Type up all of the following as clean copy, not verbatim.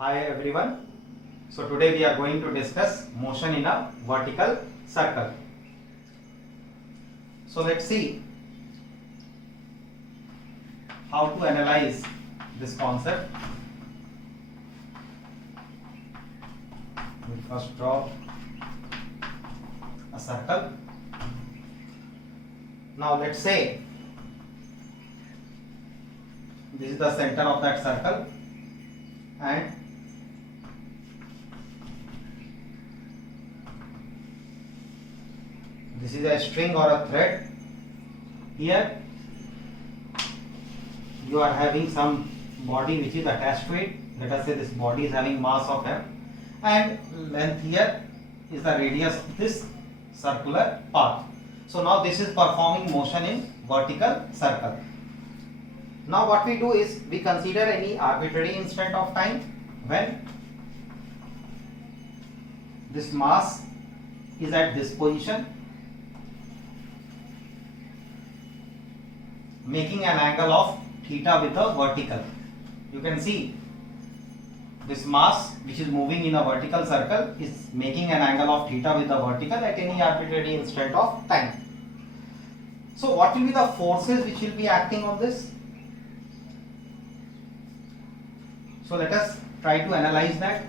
Hi everyone. So today we are going to discuss motion in a vertical circle. So let's see how to analyze this concept. We'll first draw a circle. Now let's say this is the center of that circle and this is a string or a thread. Here you are having some body which is attached to it. Let us say this body is having mass of m and length here is the radius of this circular path. So now this is performing motion in vertical circle. Now what we do is we consider any arbitrary instant of time when this mass is at this position, making an angle of theta with a vertical. You can see this mass which is moving in a vertical circle is making an angle of theta with a vertical at any arbitrary instant of time. So what will be the forces which will be acting on this? So let us try to analyze that.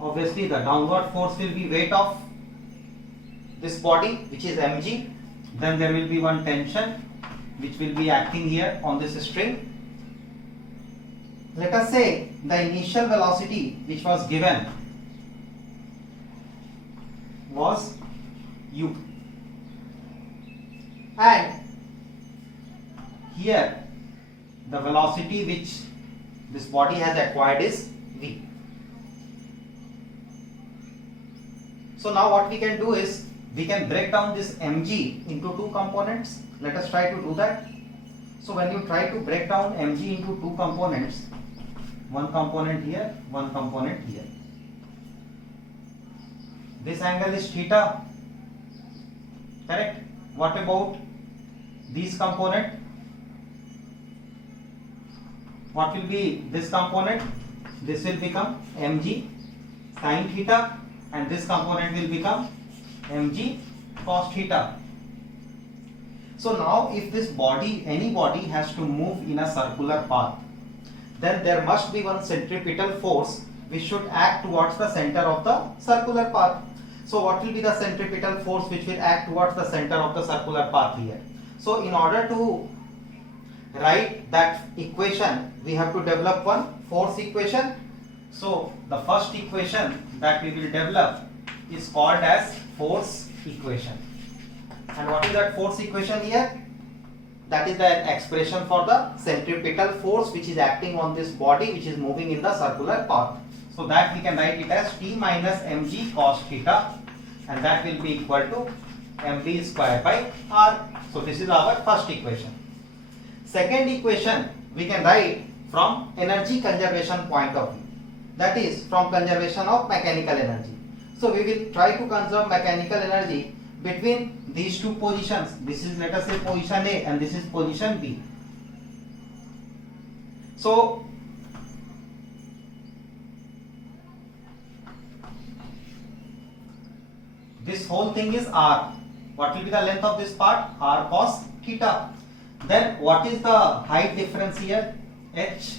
Obviously the downward force will be weight of this body which is mg. Then there will be one tension which will be acting here on this string. Let us say the initial velocity which was given was u, and here the velocity which this body has acquired is v. So now what we can do is we can break down this mg into two components. Let us try to do that. So when you try to break down mg into two components, one component here, one component here. This angle is theta, correct? What about these component? What will be this component? This will become mg sin theta and this component will become mg cos theta. So now if this body, any body has to move in a circular path, then there must be one centripetal force which should act towards the center of the circular path. So what will be the centripetal force which will act towards the center of the circular path here? So in order to write that equation, we have to develop one force equation. So the first equation that we will develop is called as force equation. And what is that force equation here? That is the expression for the centripetal force which is acting on this body which is moving in the circular path. So that we can write it as T minus mg cos theta, and that will be equal to mv square by r. So this is our first equation. Second equation we can write from energy conservation point of view, that is from conservation of mechanical energy. So we will try to conserve mechanical energy between these two positions. This is, let us say, position A and this is position B. So this whole thing is r. What will be the length of this part? R cos theta. Then what is the height difference here? H.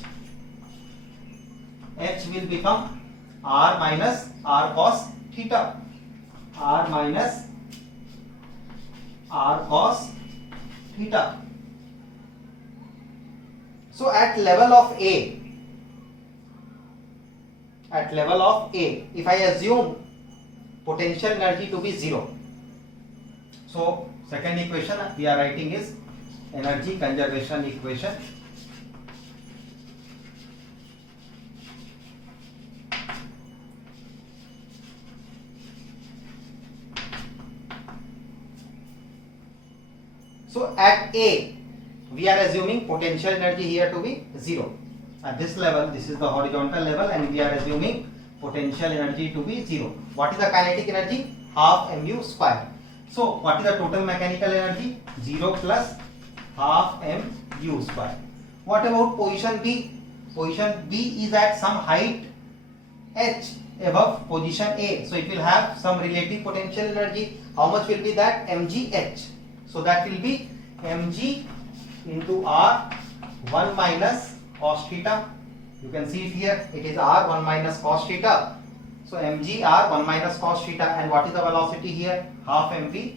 H will become r minus r cos theta. R minus r cos theta. So at level of A, if I assume potential energy to be 0, so second equation we are writing is energy conservation equation. So at A, we are assuming potential energy here to be 0. At this level, this is the horizontal level, and we are assuming potential energy to be 0. What is the kinetic energy? Half mu square. So what is the total mechanical energy? 0 plus half mu square. What about position B? Position B is at some height H above position A. So it will have some relative potential energy. How much will be that? mgh. So that will be mg into r 1 minus cos theta. You can see it here. It is r 1 minus cos theta. So mg r 1 minus cos theta. And what is the velocity here? Half mv.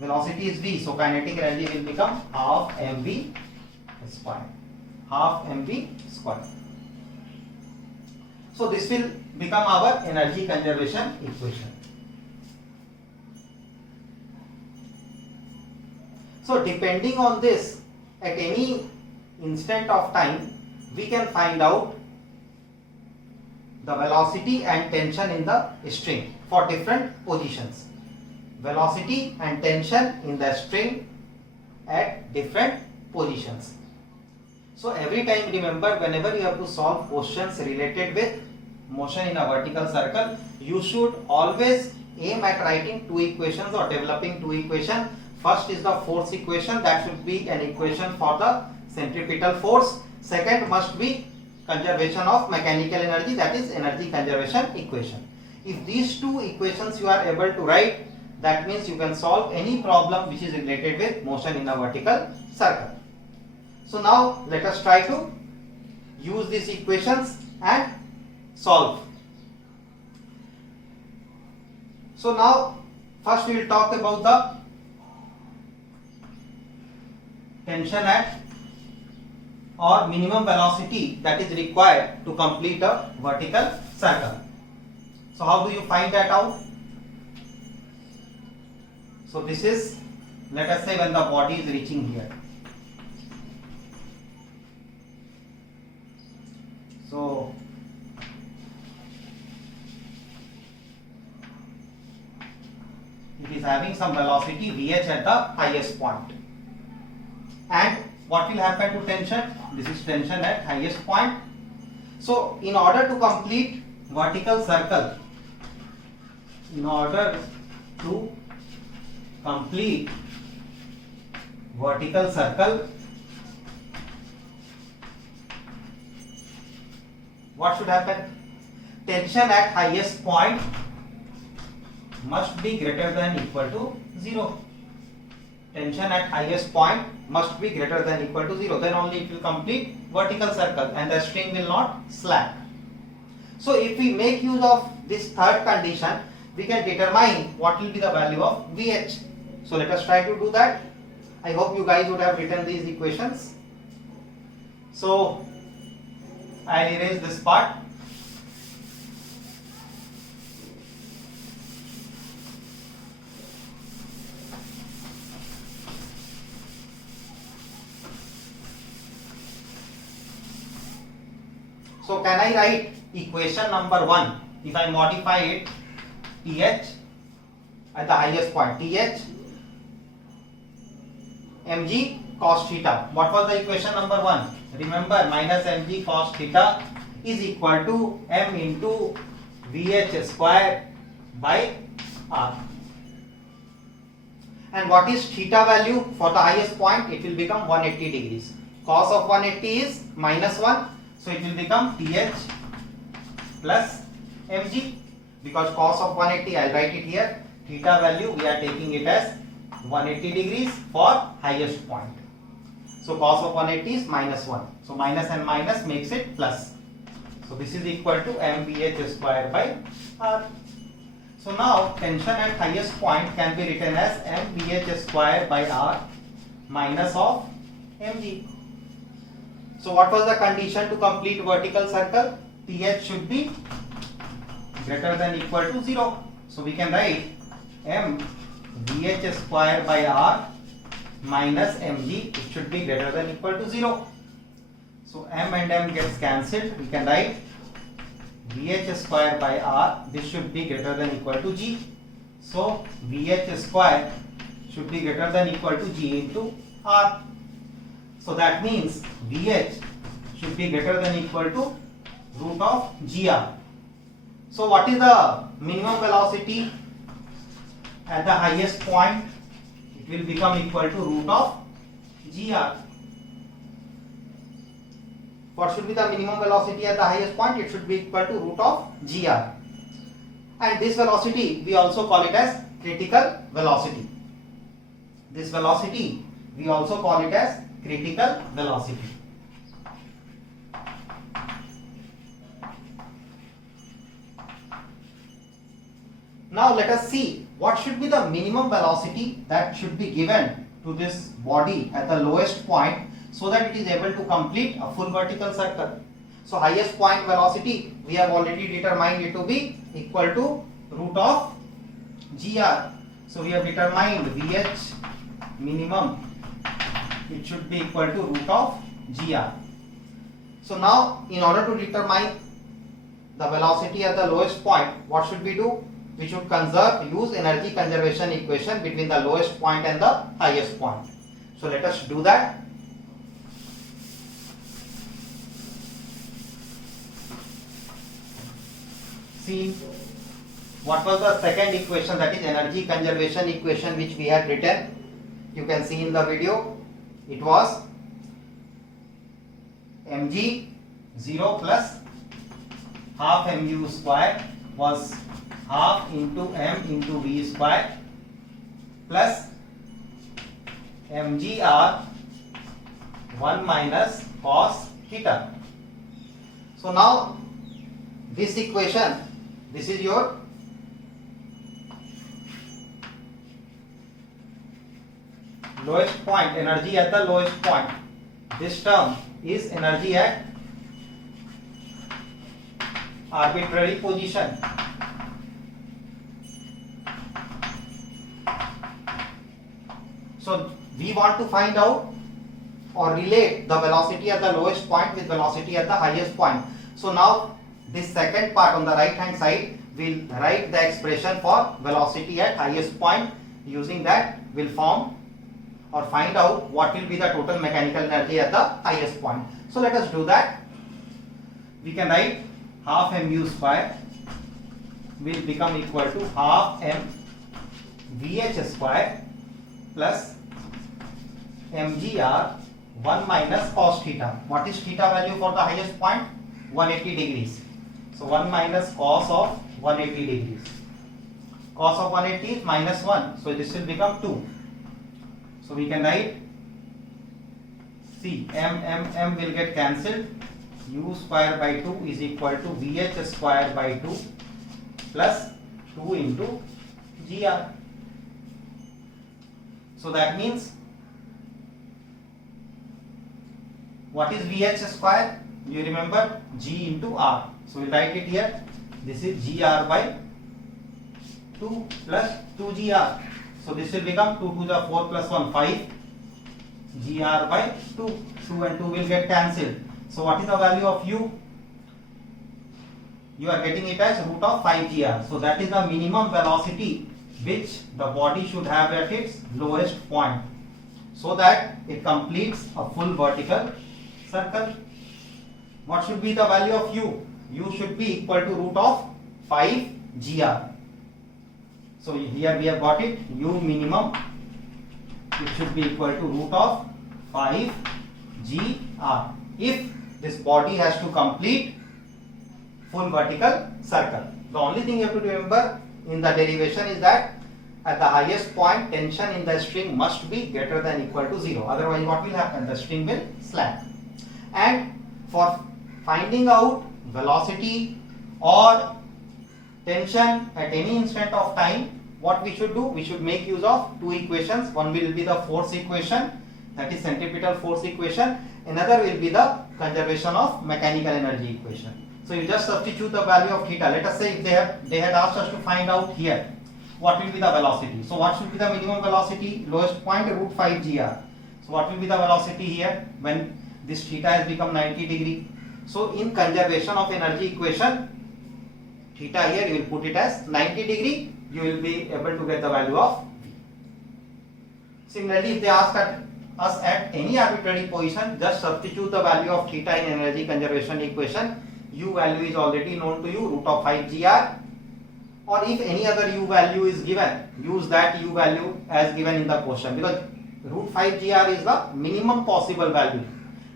Velocity is v. So kinetic energy will become half mv square. Half mv square. So this will become our energy conservation equation. So depending on this, at any instant of time, we can find out the velocity and tension in the string for different positions. Velocity and tension in the string at different positions. So every time remember, whenever you have to solve questions related with motion in a vertical circle, you should always aim at writing two equations or developing two equations. First is the force equation, that should be an equation for the centripetal force. Second must be conservation of mechanical energy, that is energy conservation equation. If these two equations you are able to write, that means you can solve any problem which is related with motion in a vertical circle. So now let us try to use these equations and solve. So now first we will talk about the tension at or minimum velocity that is required to complete a vertical circle. So how do you find that out? So this is, let us say, when the body is reaching here. So it is having some velocity Vh at the highest point. And what will happen to tension? This is tension at highest point. So in order to complete vertical circle, what should happen? Tension at highest point must be greater than equal to 0. Tension at highest point must be greater than equal to 0. Then only it will complete vertical circle and the string will not slack. So if we make use of this third condition, we can determine what will be the value of Vh. So let us try to do that. I hope you guys would have written these equations. So I'll erase this part. So can I write equation number 1? If I modify it, Th at the highest point, Th mg cos theta. What was the equation number 1? Remember, minus mg cos theta is equal to m into Vh square by r. And what is theta value for the highest point? It will become 180 degrees. Cos of 180 is minus 1. So it will become Th plus mg, because cos of 180, I'll write it here. Theta value we are taking it as 180 degrees for highest point. So cos of 180 is minus 1. So minus and minus makes it plus. So this is equal to mvh square by r. So now tension at highest point can be written as mvh square by r minus of mg. So what was the condition to complete vertical circle? Th should be greater than equal to 0. So we can write m Vh square by r minus mg. It should be greater than equal to 0. So m and m gets cancelled. We can write Vh square by r. This should be greater than equal to g. So Vh square should be greater than equal to g into r. So that means Vh should be greater than equal to root of gr. So what is the minimum velocity at the highest point? It will become equal to root of gr. what should be the minimum velocity at the highest point? It should be equal to root of gr. And this velocity we also call it as critical velocity. This velocity we also call it as critical velocity. Now let us see what should be the minimum velocity that should be given to this body at the lowest point so that it is able to complete a full vertical circle. So highest point velocity we have already determined it to be equal to root of gr. So we have determined Vh minimum, it should be equal to root of gr. So now in order to determine the velocity at the lowest point, what should we do? We should use energy conservation equation between the lowest point and the highest point. So let us do that. See, what was the second equation, that is energy conservation equation, which we had written? You can see in the video. It was mg 0 plus half mu square was half into m into v square plus mgr 1 minus cos theta. So now this equation, this is your lowest point, energy at the lowest point. This term is energy at arbitrary position. So we want to find out or relate the velocity at the lowest point with velocity at the highest point. So now this second part on the right hand side, we'll write the expression for velocity at highest point. Using that, we'll form or find out what will be the total mechanical energy at the highest point. So let us do that. We can write half mu square will become equal to half m vh square plus mgr 1 minus cos theta. What is theta value for the highest point? 180 degrees. So 1 minus cos of 180 degrees. Cos of 180 is minus 1. So this will become 2. So we can write, see, m will get cancelled. U square by 2 is equal to VH square by 2 plus 2 into GR. So that means, what is VH square? You remember, G into R. So we write it here. This is GR by 2 plus 2GR. So this will become 2 to the 4 plus 1, 5. GR by 2. 2 and 2 will get cancelled. So what is the value of U? You are getting it as root of 5GR. So that is the minimum velocity which the body should have at its lowest point, so that it completes a full vertical circle. What should be the value of U? U should be equal to root of 5GR. So here we have got it, U minimum, it should be equal to root of 5GR if this body has to complete full vertical circle. The only thing you have to remember in the derivation is that at the highest point, tension in the string must be greater than or equal to 0. Otherwise what will happen? The string will slack. And for finding out velocity or tension at any instant of time, what we should do? We should make use of two equations. One will be the force equation, that is centripetal force equation. Another will be the conservation of mechanical energy equation. So you just substitute the value of theta. Let us say if they had asked us to find out here what will be the velocity. So what should be the minimum velocity? Lowest point, root 5GR. So what will be the velocity here when this theta has become 90 degree? So in conservation of energy equation, theta here you will put it as 90 degree. You will be able to get the value of V. Similarly, if they ask us at any arbitrary position, just substitute the value of theta in energy conservation equation. U value is already known to you, root of 5GR. Or if any other U value is given, use that U value as given in the question, because root 5GR is the minimum possible value.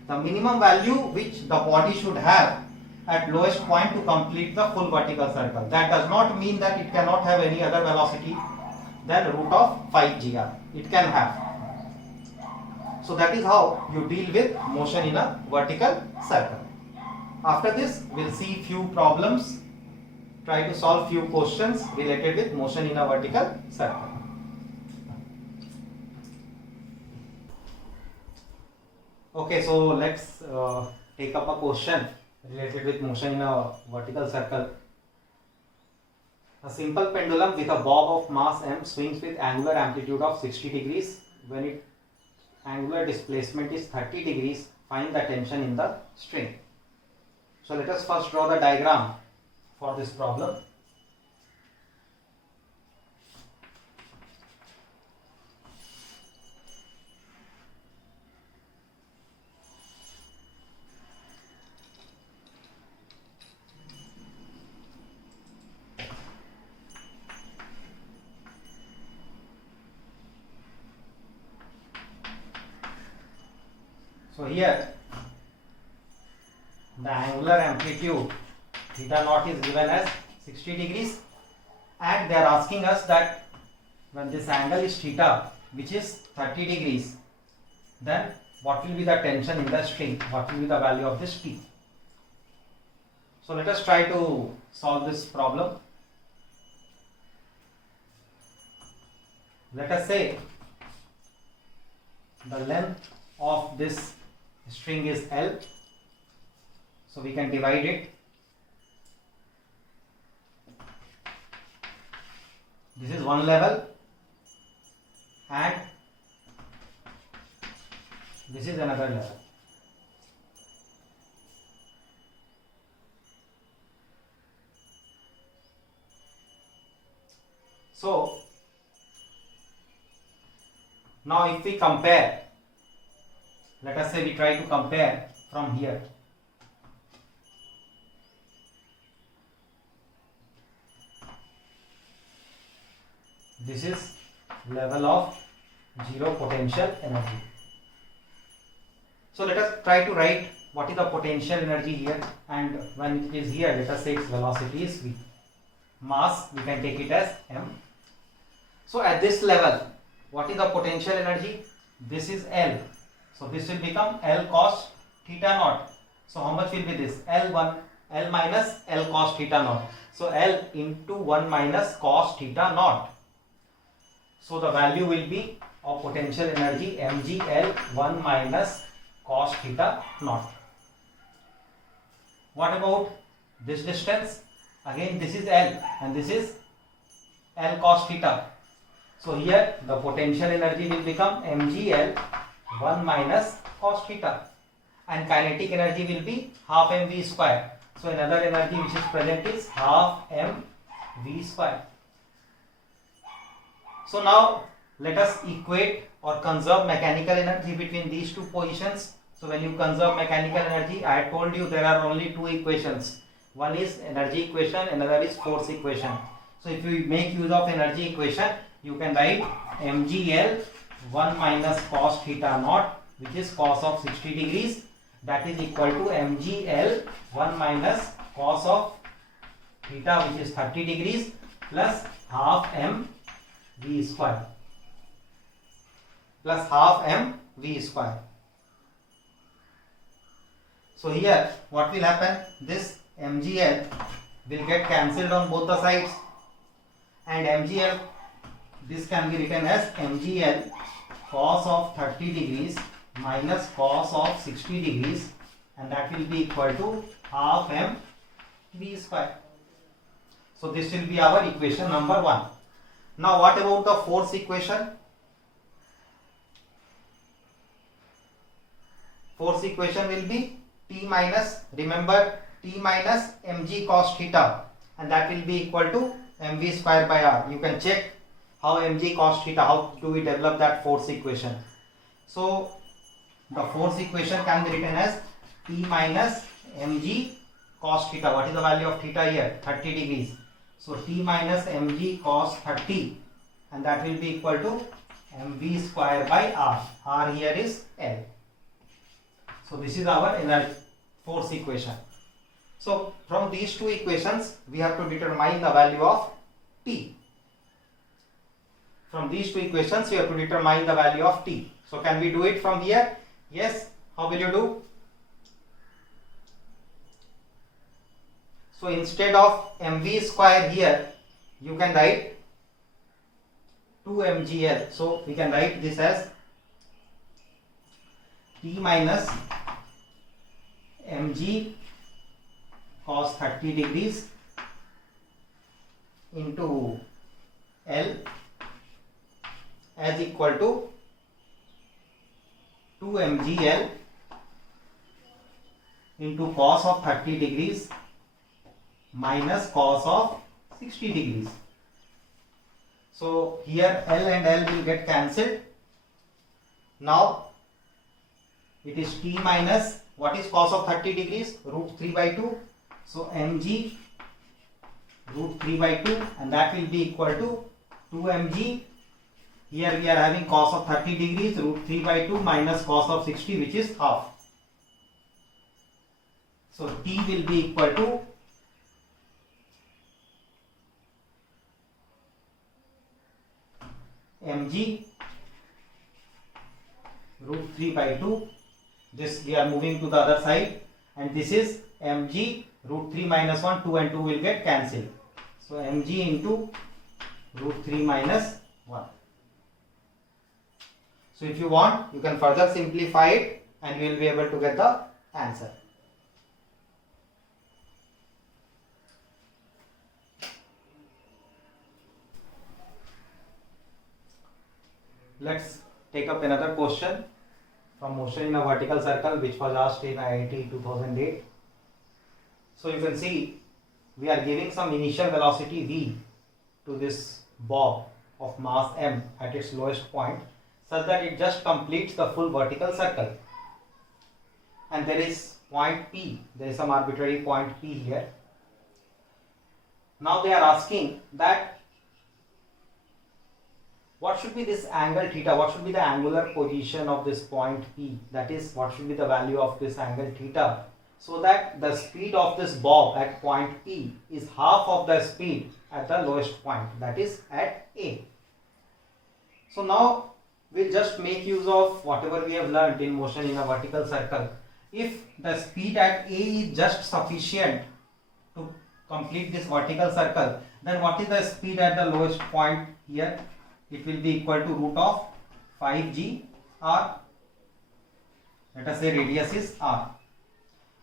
the minimum value which the body should have at lowest point to complete the full vertical circle. That does not mean that it cannot have any other velocity than root of 5 gr. It can have. So that is how you deal with motion in a vertical circle. After this, we'll see few problems, try to solve few questions related with motion in a vertical circle. Okay, so let's take up a question related with motion in a vertical circle. A simple pendulum with a bob of mass m swings with angular amplitude of 60 degrees. When its angular displacement is 30 degrees, find the tension in the string. So let us first draw the diagram for this problem. So here the angular amplitude theta naught is given as 60 degrees, and they are asking us that when this angle is theta, which is 30 degrees, then what will be the tension in the string, what will be the value of this T. So let us try to solve this problem. Let us say the length of this string is L, so we can divide it. This is one level and this is another level. So now if we compare, let us say we try to compare from here. This is level of zero potential energy. So let us try to write what is the potential energy here, and when it is here, let us say its velocity is v. Mass, we can take it as m. So at this level, what is the potential energy? This is L. So this will become L cos theta naught. So how much will be this? L1, L minus L cos theta naught. So L into 1 minus cos theta naught. So the value will be of potential energy mgl 1 minus cos theta naught. What about this distance? Again this is L and this is L cos theta. So here the potential energy will become mgl 1 minus cos theta, and kinetic energy will be half mv square. So another energy which is present is half mv square. So now let us equate or conserve mechanical energy between these two positions. So when you conserve mechanical energy, I had told you there are only two equations. One is energy equation, another is force equation. So if you make use of energy equation, you can write mgl 1 minus cos theta naught, which is cos of 60 degrees, that is equal to mgl 1 minus cos of theta, which is 30 degrees, plus half mv square, plus half mv square. So here what will happen? This mgl will get cancelled on both the sides, and mgl, this can be written as mgl cos of 30 degrees minus cos of 60 degrees, and that will be equal to half mv square. So this will be our equation number 1. Now what about the force equation? Force equation will be T minus, remember, T minus mg cos theta, and that will be equal to mv square by r. You can check how mg cos theta, how do we develop that force equation. So the force equation can be written as T minus mg cos theta. What is the value of theta here? 30 degrees. So T minus mg cos 30, and that will be equal to mv square by r. R here is L. So this is our energy force equation. So from these two equations we have to determine the value of T. From these two equations we have to determine the value of T. So can we do it from here? Yes. How will you do? So instead of mv square here you can write 2mgl. So we can write this as T minus mg cos 30 degrees into L as equal to 2mgl into cos of 30 degrees minus cos of 60 degrees. So here L and L will get cancelled. Now it is T minus, what is cos of 30 degrees? Root 3 by 2. So mg root 3 by 2, and that will be equal to 2mg. Here we are having cos of 30 degrees root 3 by 2 minus cos of 60, which is half. So T will be equal to mg root 3 by 2. This we are moving to the other side, and this is mg root 3 minus 1. 2 and 2 will get cancelled. So mg into root 3 minus 1. So if you want, you can further simplify it and you will be able to get the answer. Let's take up another question from motion in a vertical circle, which was asked in IIT 2008. So you can see we are giving some initial velocity v to this bob of mass m at its lowest point, such that it just completes the full vertical circle. And there is point P, there is some arbitrary point P here. Now they are asking that what should be this angle theta, what should be the angular position of this point P, that is what should be the value of this angle theta, so that the speed of this bob at point P is half of the speed at the lowest point, that is at A. So now we'll just make use of whatever we have learnt in motion in a vertical circle. If the speed at A is just sufficient to complete this vertical circle, then what is the speed at the lowest point here? It will be equal to root of 5g r. Let us say radius is r.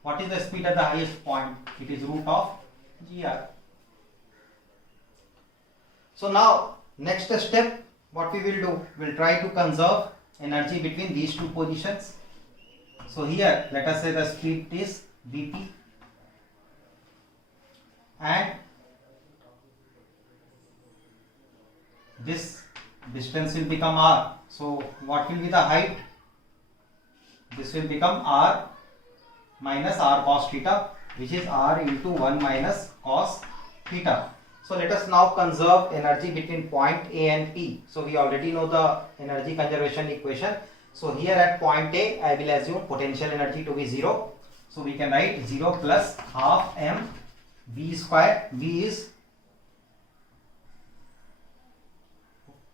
What is the speed at the highest point? It is root of gr. So now next step, what we will do, we will try to conserve energy between these two positions. So here let us say the speed is Vp and this distance will become r. So what will be the height? This will become r minus r cos theta, which is r into 1 minus cos theta. So let us now conserve energy between point A and P. So we already know the energy conservation equation. So here at point A, I will assume potential energy to be 0. So we can write 0 plus half m v square. V is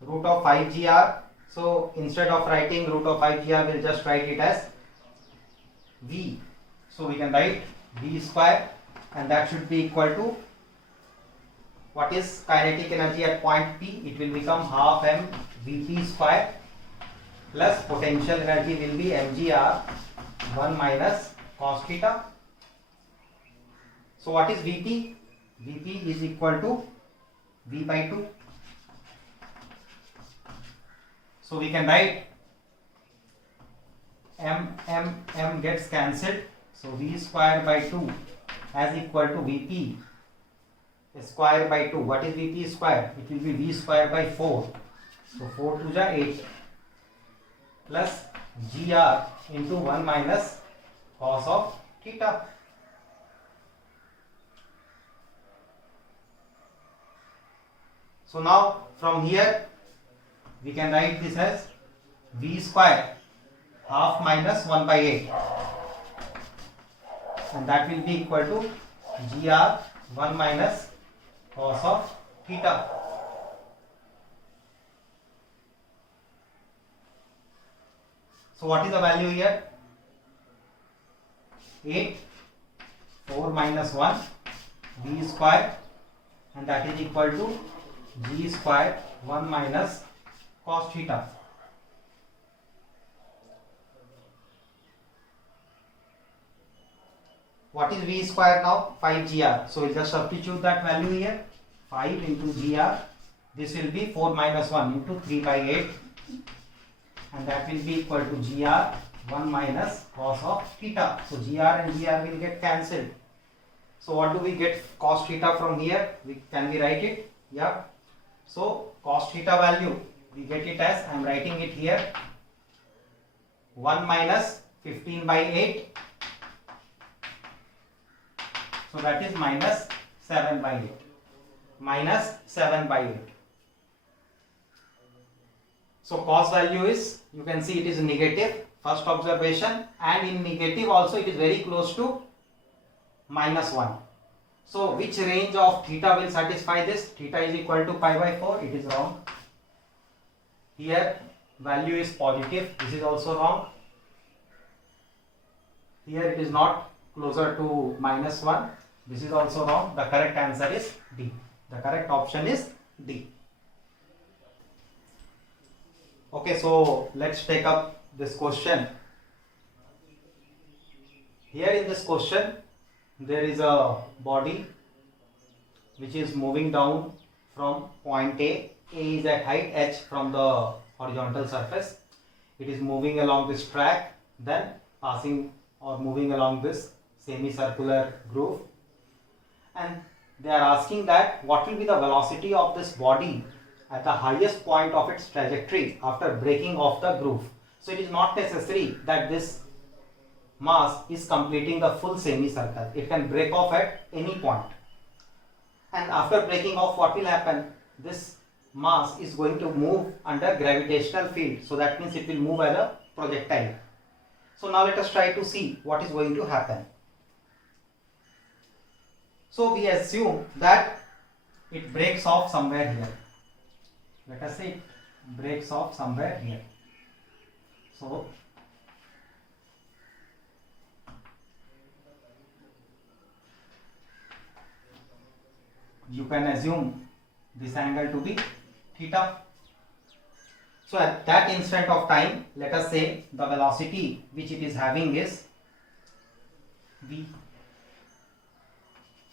root of 5gr. So instead of writing root of 5gr, we'll just write it as v. So we can write v square, and that should be equal to, what is kinetic energy at point P? It will become half m Vp square plus potential energy will be mgr 1 minus cos theta. So what is Vp? Vp is equal to v by 2. So we can write m gets cancelled. So v square by 2 as equal to Vp square by 2. What is Vp square? It will be v square by 4. So 4 to the 8 plus gr into 1 minus cos of theta. So now from here we can write this as v square half minus 1 by 8. and that will be equal to gr 1 minus cos of theta. So what is the value here? 8, 4 minus 1 b square, and that is equal to g square 1 minus cos theta. What is v square now? 5gr. So we'll just substitute that value here. 5 into gr. This will be 4 minus 1 into 3 by 8. And that will be equal to gr 1 minus cos of theta. So gr and gr will get cancelled. So what do we get cos theta from here? Can we write it? Yeah. So cos theta value, we get it as, I am writing it here, 1 minus 15 by 8. So that is minus 7 by 8. Minus 7 by 8. So cos value is, you can see it is negative, first observation, and in negative also it is very close to minus 1. So which range of theta will satisfy this? Theta is equal to pi by 4. It is wrong. Here value is positive. This is also wrong. Here it is not closer to minus 1. This is also wrong. The correct answer is D. The correct option is D. Okay, so let's take up this question. Here in this question, there is a body which is moving down from point A. A is at height h from the horizontal surface. It is moving along this track, then passing or moving along this semicircular groove. And they are asking that what will be the velocity of this body at the highest point of its trajectory after breaking off the groove. So it is not necessary that this mass is completing the full semicircle. It can break off at any point. And after breaking off, what will happen? This mass is going to move under gravitational field. So that means it will move as a projectile. So now let us try to see what is going to happen. So we assume that it breaks off somewhere here. Let us say it breaks off somewhere here. So you can assume this angle to be theta. So at that instant of time, let us say the velocity which it is having is v.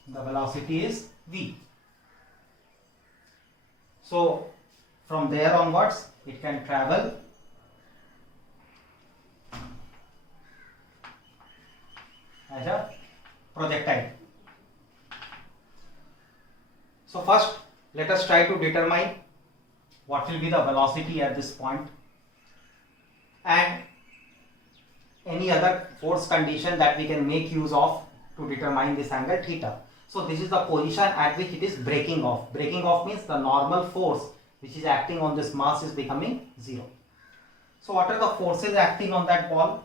The velocity is v. So from there onwards, it can travel as a projectile. So first, let us try to determine what will be the velocity at this point and any other force condition that we can make use of to determine this angle theta. So this is the position at which it is breaking off. Breaking off means the normal force which is acting on this mass is becoming 0. So what are the forces acting on that ball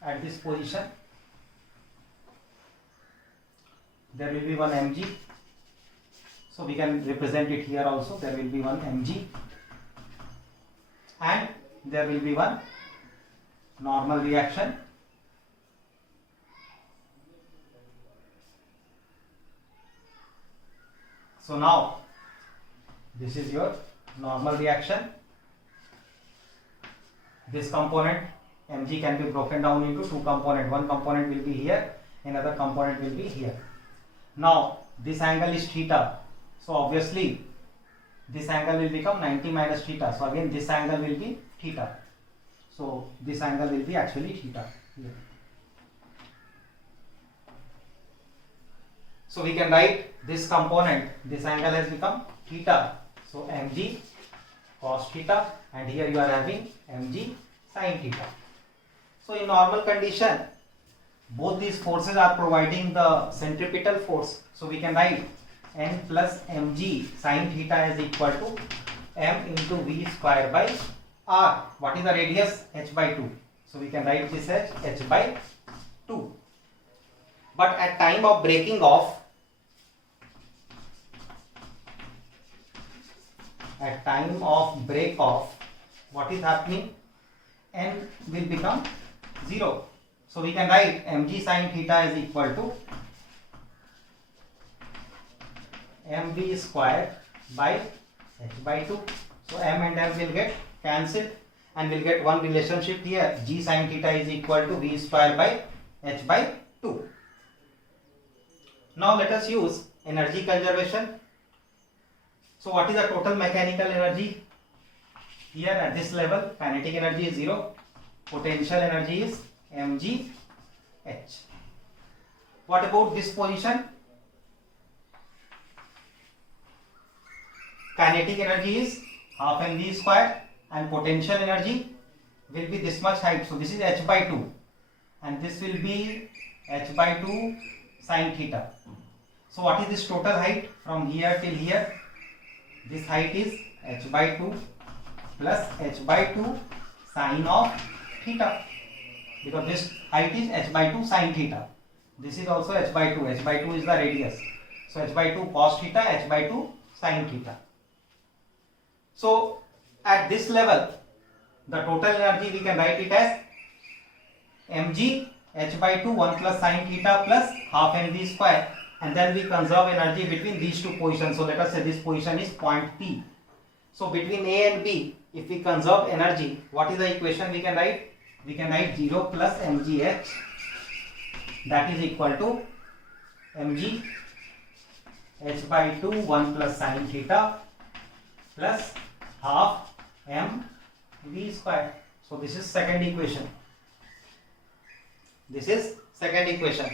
at this position? There will be one mg. So we can represent it here also. There will be one mg and there will be one normal reaction. So now this is your normal reaction. This component mg can be broken down into two components. One component will be here, another component will be here. Now this angle is theta. So obviously this angle will become 90 minus theta. So again this angle will be theta. So this angle will be actually theta here. So we can write this component, this angle has become theta. So mg cos theta, and here you are having mg sin theta. So in normal condition, both these forces are providing the centripetal force. So we can write n plus mg sin theta is equal to m into v square by r. What is the radius? H by 2. So we can write this as h by 2. But at time of breaking off, what is happening? N will become 0. So we can write mg sin theta is equal to mv square by h by 2. So m and m will get cancelled and we'll get one relationship here. G sin theta is equal to v square by h by 2. Now let us use energy conservation. So what is the total mechanical energy? Here at this level, kinetic energy is 0, potential energy is mg h. What about this position? Kinetic energy is half mv square and potential energy will be this much height. So this is h by 2 and this will be h by 2 sin theta. So what is this total height from here till here? This height is h by 2 plus h by 2 sine of theta, because this height is h by 2 sin theta. This is also h by 2. H by 2 is the radius. So h by 2 cos theta, h by 2 sin theta. So at this level, the total energy we can write it as mg h by 2 1 plus sin theta plus half mv square, and then we conserve energy between these two positions. So let us say this position is point P. So between A and B, if we conserve energy, what is the equation we can write? We can write 0 plus mgh, that is equal to mg h by 2 1 plus sin theta plus half m v square. So this is second equation. This is second equation.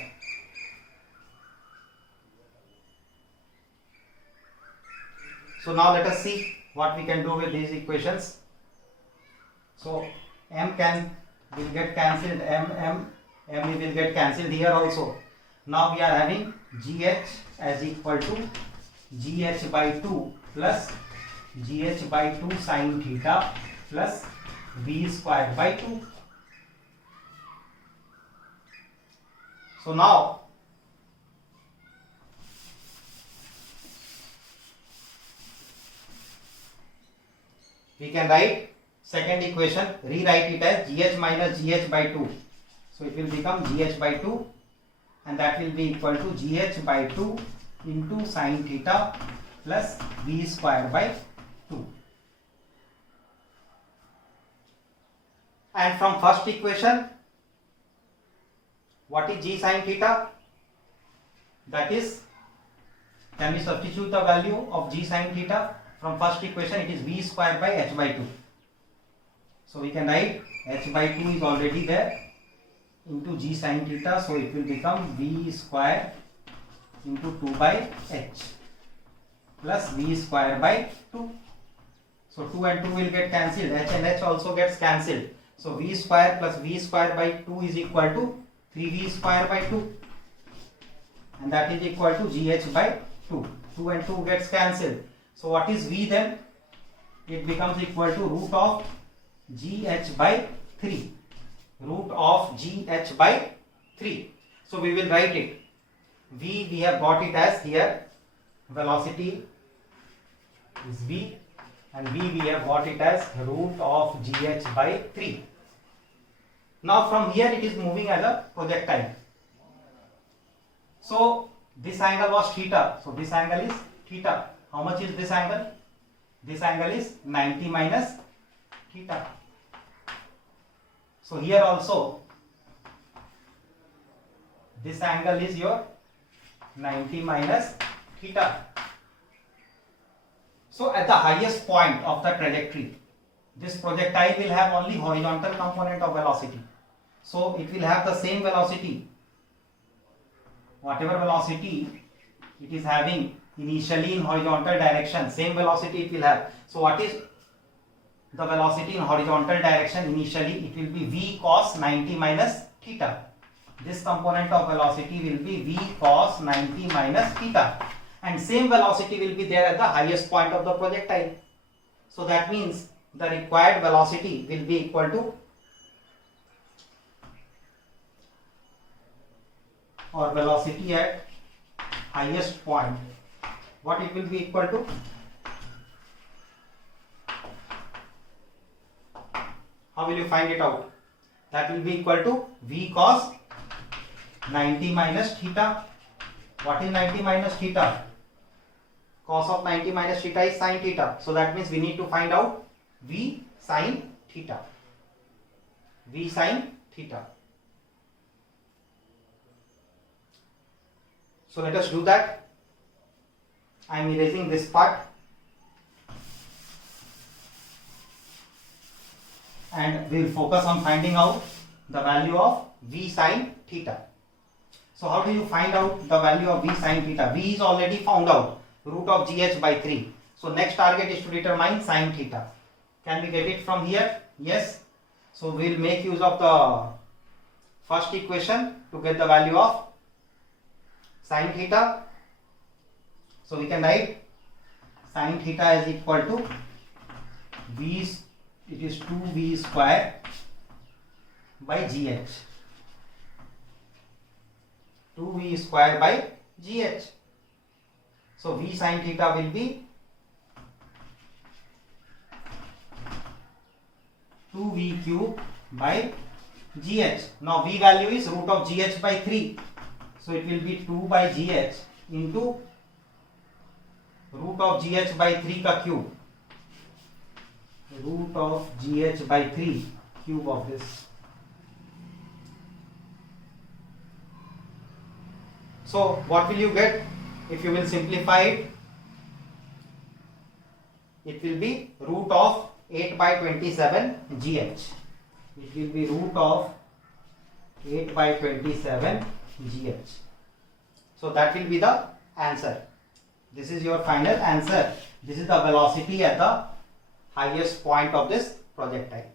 So now let us see what we can do with these equations. So m will get cancelled, m will get cancelled here also. Now we are having gh as equal to gh by 2 plus gh by 2 sin theta plus v square by 2. So now we can write second equation, rewrite it as gh minus gh by 2. So it will become gh by 2 and that will be equal to gh by 2 into sin theta plus v square by 2. And from first equation, what is g sin theta? That is, can we substitute the value of g sin theta? From first equation, it is v square by h by 2. So we can write h by 2 is already there into g sin theta. So it will become v square into 2 by h plus v square by 2. So 2 and 2 will get cancelled. H and h also gets cancelled. So v square plus v square by 2 is equal to 3v square by 2. And that is equal to gh by 2. 2 and 2 gets cancelled. So what is v then? It becomes equal to root of gh by 3. Root of gh by 3. So we will write it. V we have got it as here. Velocity is v. And v we have got it as root of gh by 3. Now from here it is moving as a projectile. So this angle was theta. So this angle is theta. How much is this angle? This angle is 90 minus theta. So here also this angle is your 90 minus theta. So at the highest point of the trajectory, this projectile will have only horizontal component of velocity. So it will have the same velocity, whatever velocity it is having initially in horizontal direction, same velocity it will have. So what is the velocity in horizontal direction initially? It will be v cos 90 minus theta. This component of velocity will be v cos 90 minus theta. And same velocity will be there at the highest point of the projectile. So that means the required velocity will be equal to or velocity at highest point, what it will be equal to? How will you find it out? That will be equal to v cos 90 minus theta. What is 90 minus theta? Cos of 90 minus theta is sin theta. So that means we need to find out v sin theta. V sin theta. So let us do that. I am erasing this part and we will focus on finding out the value of v sin theta. So how do you find out the value of v sin theta? V is already found out, root of gh by 3. So next target is to determine sin theta. Can we get it from here? Yes. So we will make use of the first equation to get the value of sin theta. So we can write sin theta is equal to v, it is 2v square by gh. 2v square by gh. So v sin theta will be 2v cube by gh. Now v value is root of gh by 3. So it will be 2 by gh into root of gh by 3 का cube. Root of gh by 3 cube of this. So what will you get if you will simplify it? It will be root of 8 by 27 gh. It will be root of 8 by 27 gh. So that will be the answer. This is your final answer. This is the velocity at the highest point of this projectile.